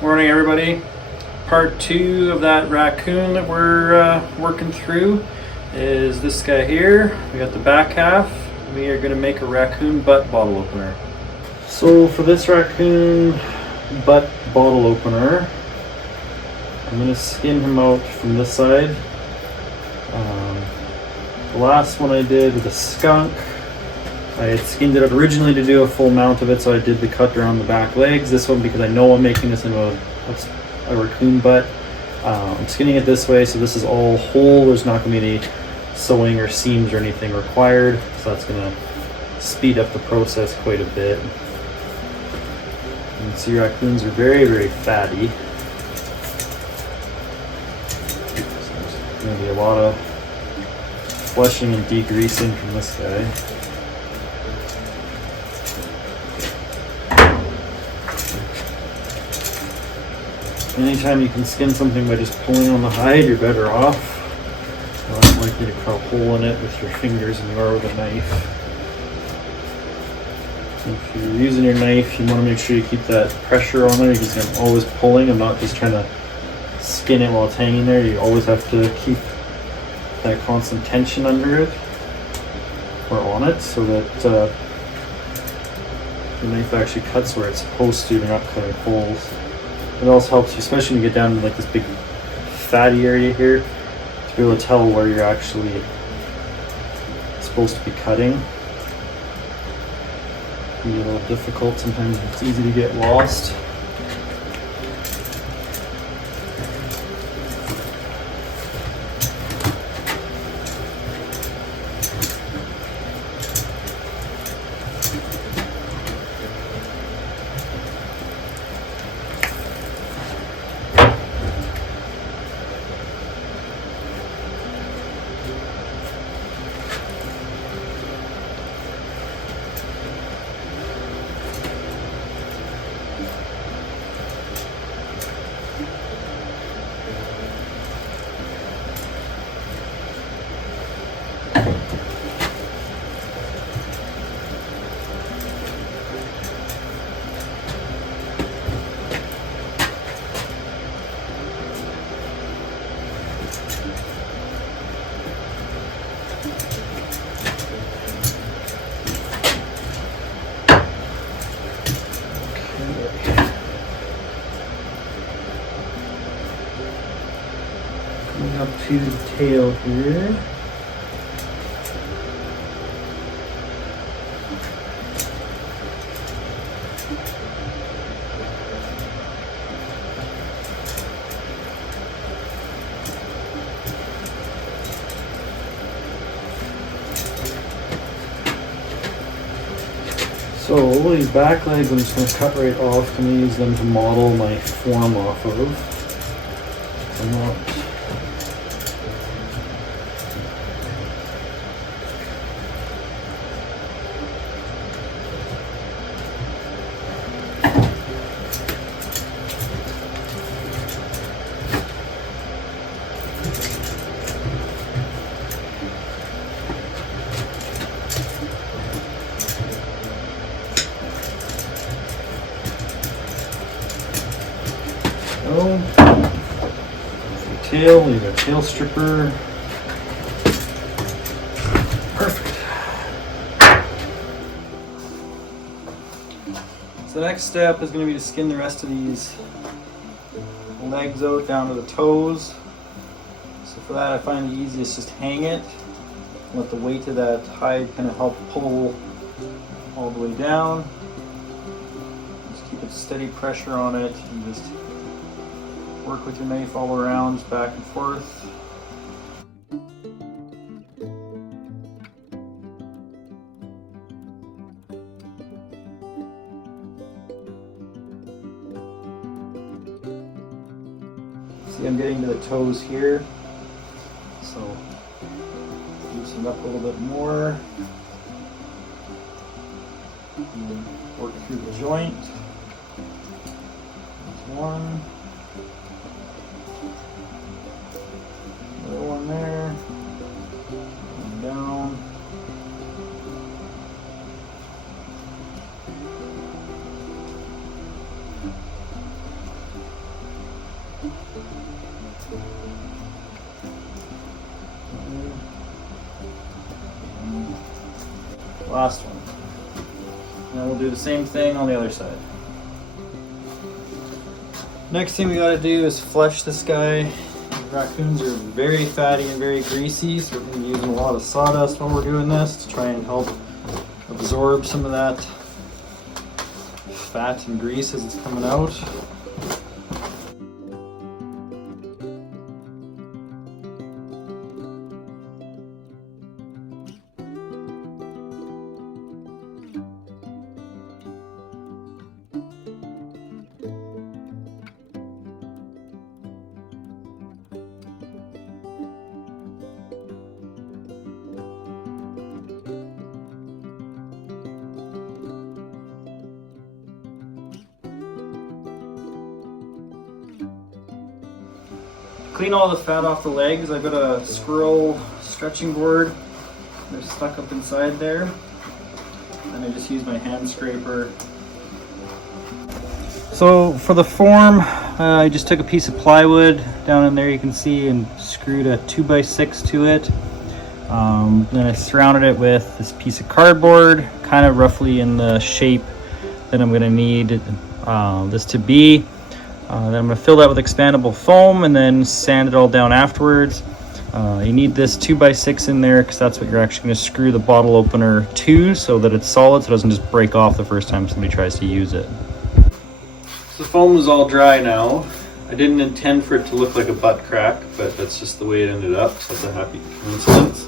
Morning, everybody. Part 2 of that raccoon that we're working through is this guy here. We got the back half. We are going to make a raccoon butt bottle opener. So for this raccoon butt bottle opener, I'm going to skin him out from this side. The last one I did with the skunk, I had skinned it up originally to do a full mount of it, so I did the cut around the back legs. This one, because I know I'm making this into a raccoon butt, I'm skinning it this way, so this is all whole. There's not going to be any sewing or seams or anything required, so that's going to speed up the process quite a bit. You can see raccoons are very, very fatty. So there's going to be a lot of flushing and degreasing from this guy. Anytime you can skin something by just pulling on the hide, you're better off. You're less likely to cut a hole in it with your fingers than you are with a knife. If you're using your knife, you want to make sure you keep that pressure on there, because I'm always pulling. I'm not just trying to skin it while it's hanging there. You always have to keep that constant tension under it or on it, so that the knife actually cuts where it's supposed to. You're not cutting holes. It also helps you, especially when you get down to like this big fatty area here, to be able to tell where you're actually supposed to be cutting. It can be a little difficult. Sometimes it's easy to get lost. Up to the tail here. So these back legs I'm just going to cut right off. I'm going to use them to model my form off of. I'm not tail, leave a tail stripper. Perfect. So the next step is going to be to skin the rest of these legs out down to the toes. So for that, I find the easiest just hang it. Let the weight of that hide kind of help pull all the way down. Just keep a steady pressure on it and just work with your knife all around, just back and forth. See, I'm getting to the toes here, so loosen up a little bit more. And work through the joint. There's one. Another one there. And down. last one. And then we'll do the same thing on the other side. Next thing we gotta do is flesh this guy. Raccoons are very fatty and very greasy, so we're gonna be using a lot of sawdust while we're doing this to try and help absorb some of that fat and grease as it's coming out. Clean all the fat off the legs. I've got a squirrel stretching board. They're stuck up inside there. And I just use my hand scraper. So for the form, I just took a piece of plywood down in there, you can see, and screwed a 2x6 to it. Then I surrounded it with this piece of cardboard, kind of roughly in the shape that I'm going to need this to be. Then I'm going to fill that with expandable foam and then sand it all down afterwards. You need this 2x6 in there because that's what you're actually going to screw the bottle opener to, so that it's solid, so it doesn't just break off the first time somebody tries to use it. So the foam is all dry now. I didn't intend for it to look like a butt crack, but that's just the way it ended up, so it's a happy coincidence.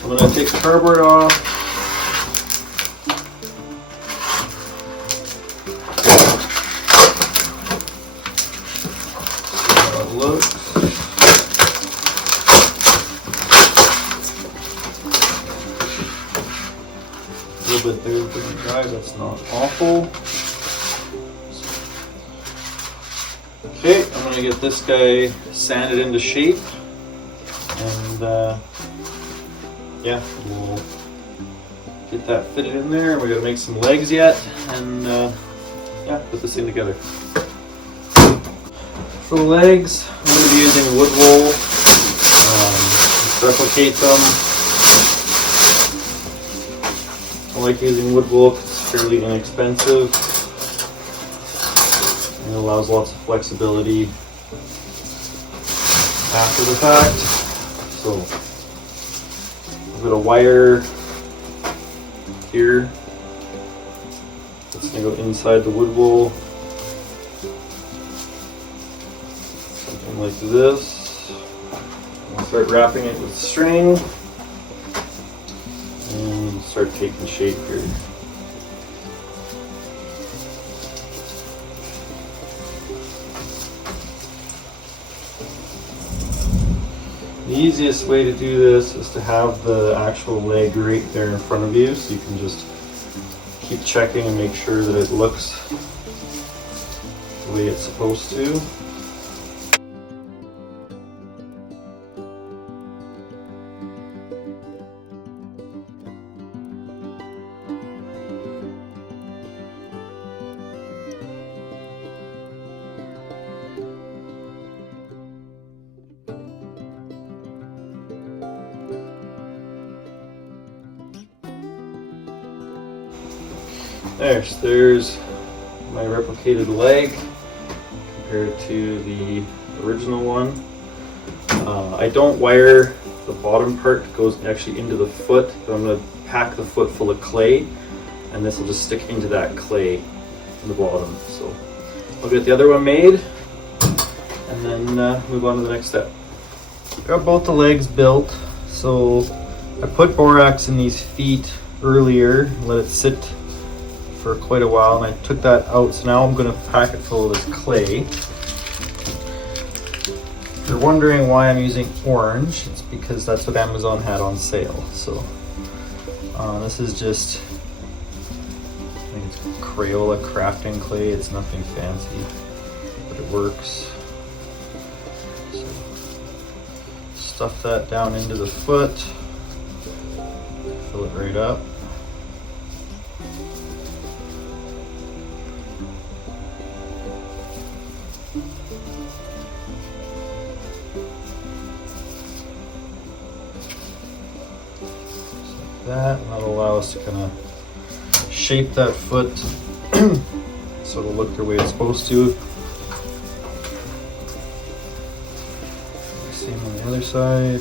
So I'm going to take the cardboard off. A little bit there pretty dry, that's not awful. Okay, I'm going to get this guy sanded into shape, and yeah, we'll get that fitted in there. We got to make some legs yet, and yeah, put this thing together. For the legs, I'm going to be using wood wool to replicate them. I like using wood wool because it's fairly inexpensive and it allows lots of flexibility after the fact. So I've got a wire here that's going to go inside the wood wool, something like this. I'll start wrapping it with string and start taking shape here. The easiest way to do this is to have the actual leg right there in front of you, so you can just keep checking and make sure that it looks the way it's supposed to. There's my replicated leg compared to the original one. I don't wire the bottom part, it goes actually into the foot, but I'm going to pack the foot full of clay, and this will just stick into that clay in the bottom. So I'll get the other one made and then move on to the next step. Got both the legs built, so I put borax in these feet earlier, let it sit for quite a while, and I took that out, so now I'm going to pack it full of this clay. If you're wondering why I'm using orange, it's because that's what Amazon had on sale. So this is just, I think it's Crayola crafting clay, it's nothing fancy, but it works. So stuff that down into the foot, fill it right up. that, and that'll allow us to kind of shape that foot so it'll look the way it's supposed to. Same on the other side.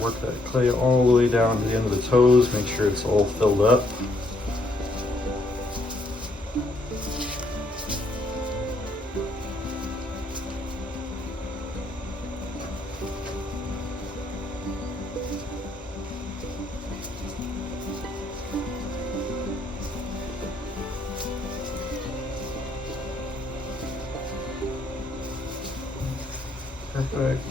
Work that clay all the way down to the end of the toes, make sure it's all filled up. Perfect.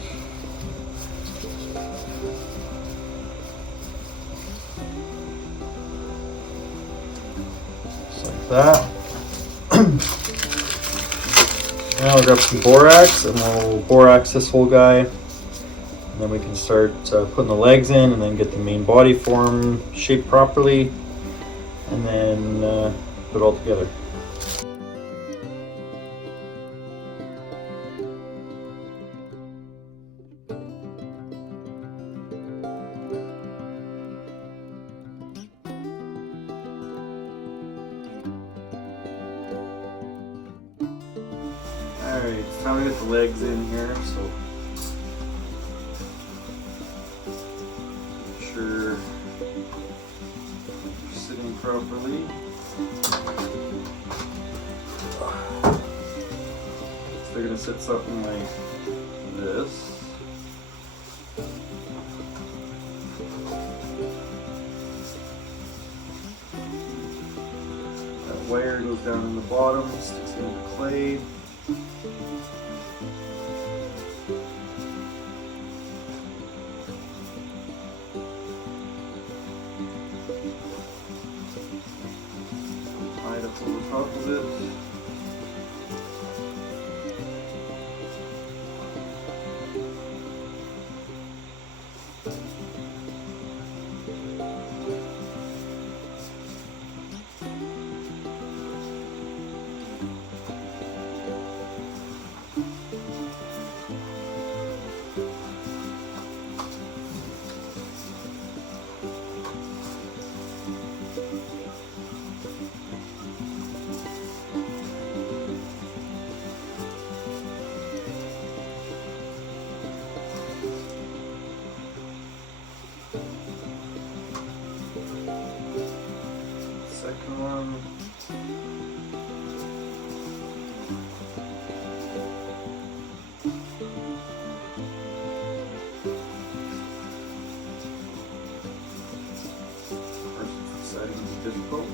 That. Now I'll grab some borax and we'll borax this whole guy, and then we can start putting the legs in and then get the main body form shaped properly, and then put it all together. Alright, it's time to get the legs in here, so make sure they're sitting properly. So they're going to sit something like this. That wire goes down in the bottom, sticks into the clay. Tie it up over the top of it. Second one. First setting is difficult.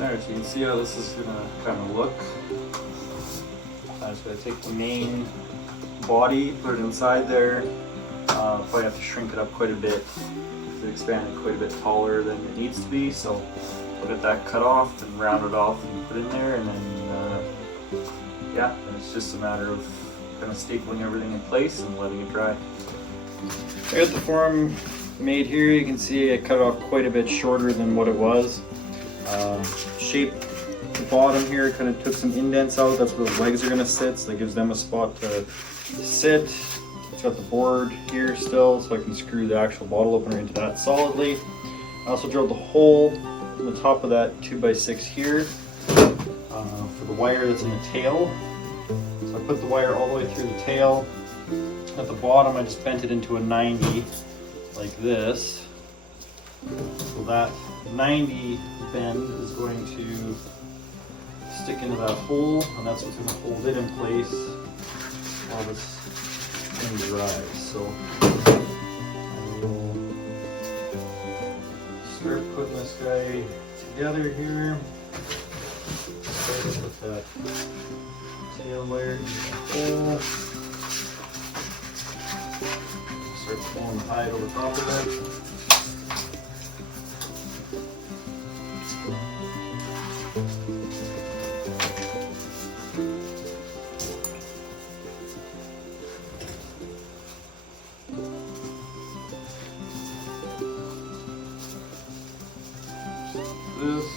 Alright, so you can see how this is going to kind of look. I'm just going to take the main body, put it inside there. Probably have to shrink it up quite a bit to expand it quite a bit taller than it needs to be. So we'll get that cut off and round it off and put in there, and then yeah, and it's just a matter of kind of stapling everything in place and letting it dry. I got the form made here. You can see I cut it off quite a bit shorter than what it was. Shaped the bottom here, kind of took some indents out. That's where the legs are going to sit, so that gives them a spot to sit. It's got the board here still, so I can screw the actual bottle opener into that solidly. I also drilled the hole on the top of that 2x6 here for the wire that's in the tail. So I put the wire all the way through the tail. At the bottom I just bent it into a 90 like this. So that 90 bend is going to stick into that hole, and that's what's going to hold it in place while this thing dries. So I will start putting this guy together here. Start with that tail wire in the hole. Start pulling the hide over top of it. This.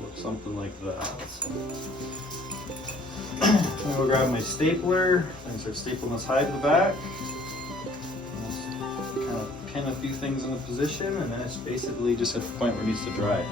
Look something like that. So I'm gonna grab my stapler and start stapling this hide to the back. Just kind of pin a few things into position, and then it's basically just at the point where it needs to dry.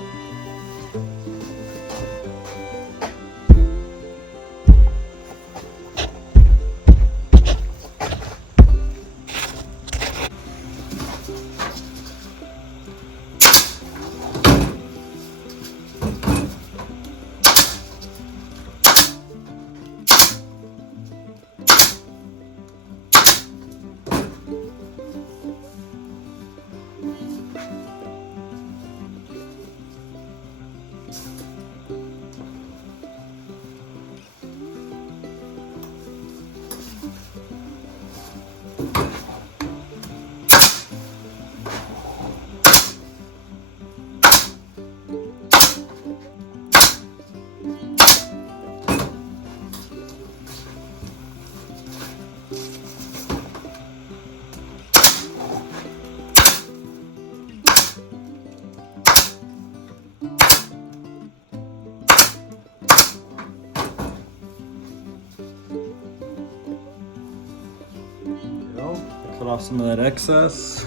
Cut off some of that excess.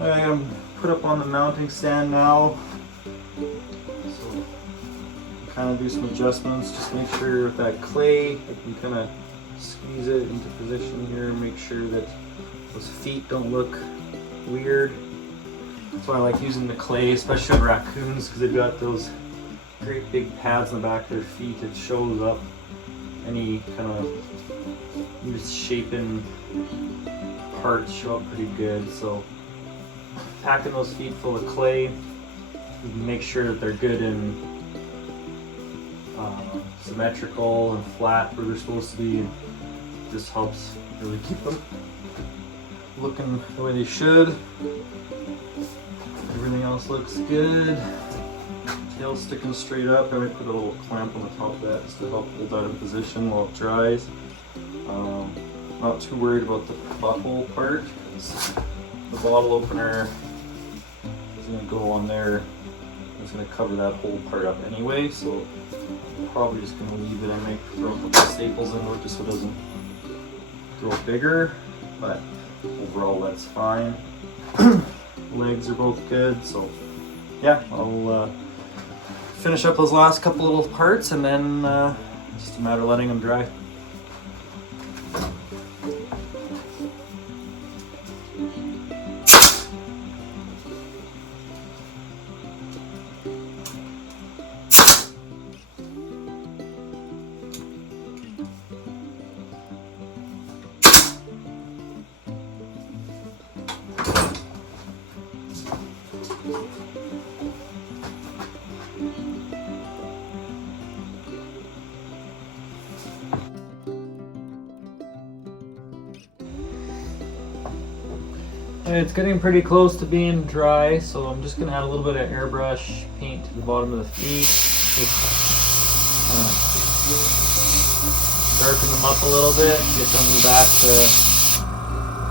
I'm going to put up on the mounting stand now. So kind of do some adjustments, just make sure with that clay, I can kind of squeeze it into position here, make sure that those feet don't look weird. That's why I like using the clay, especially on raccoons, because they've got those great big pads on the back of their feet. It shows up any kind of misshapen parts show up pretty good. So packing those feet full of clay, you can make sure that they're good and symmetrical and flat where they're supposed to be. This helps really keep them looking the way they should. Everything else looks good. Tail sticking straight up. I might put a little clamp on the top of that just to help hold that in position while it dries. Not too worried about the butthole part, because the bottle opener is going to go on there. It's going to cover that whole part up anyway, so I'm probably just going to leave it. I might throw a couple of staples into it just so it doesn't grow bigger, but overall that's fine. Legs are both good, so yeah, I'll finish up those last couple little parts, and then just a matter of letting them dry. It's getting pretty close to being dry, so I'm just gonna add a little bit of airbrush paint to the bottom of the feet. Just darken them up a little bit, get them back to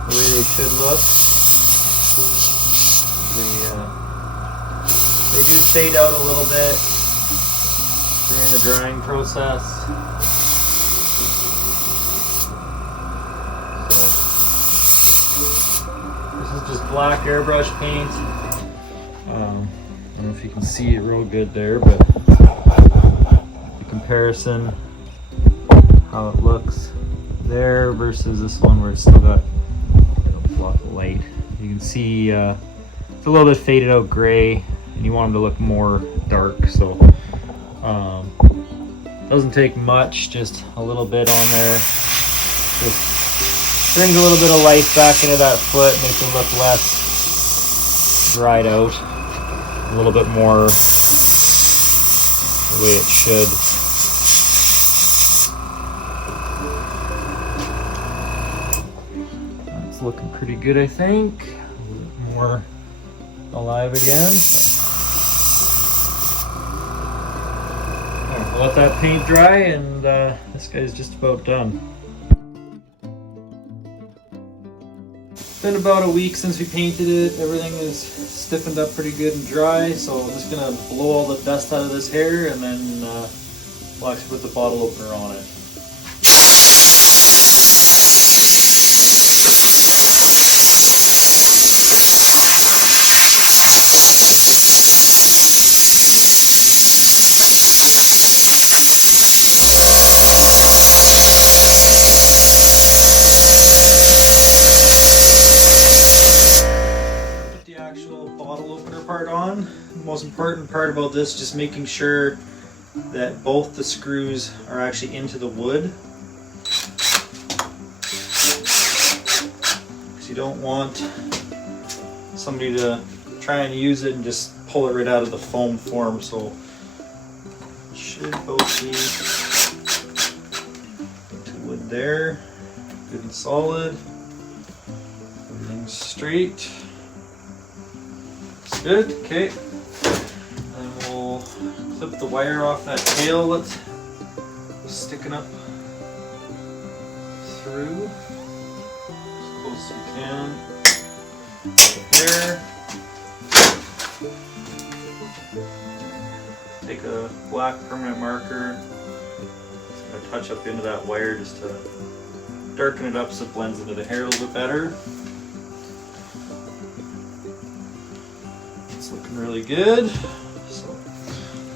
the way they should look. They do fade out a little bit during the drying process. This is just black airbrush paint. I don't know if you can see it real good there, but the comparison, how it looks there versus this one where it's still got a lot of light. You can see it's a little bit faded out gray, and you want them to look more dark, so doesn't take much, just a little bit on there. Just brings a little bit of life back into that foot, makes it look less dried out, a little bit more the way it should. That's looking pretty good, I think. A little bit more alive again. We'll let that paint dry, and this guy's just about done. It's been about a week since we painted it. Everything is stiffened up pretty good and dry, so I'm just gonna blow all the dust out of this hair, and then we'll actually put the bottle opener on it. Part on. The most important part about this is just making sure that both the screws are actually into the wood, because you don't want somebody to try and use it and just pull it right out of the foam form. So it should both be into wood there, good and solid, everything's straight. Good, okay. And we'll clip the wire off that tail that's sticking up through as close as you can. There. Take a black permanent marker, just gonna touch up into that wire just to darken it up so it blends into the hair a little bit better. Looking really good. So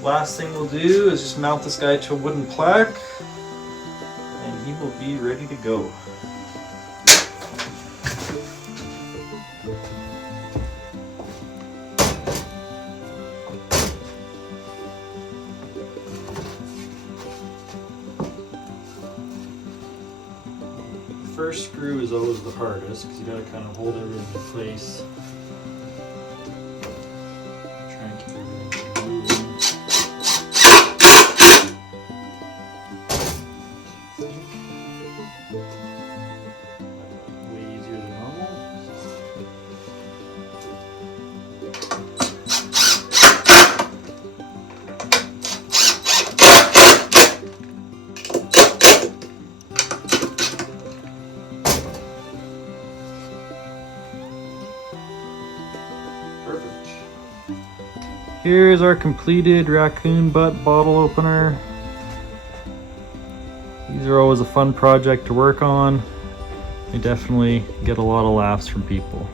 last thing we'll do is just mount this guy to a wooden plaque, and he will be ready to go. The first screw is always the hardest because you got to kind of hold everything in place. Perfect. Here's our completed raccoon butt bottle opener. These are always a fun project to work on. They definitely get a lot of laughs from people.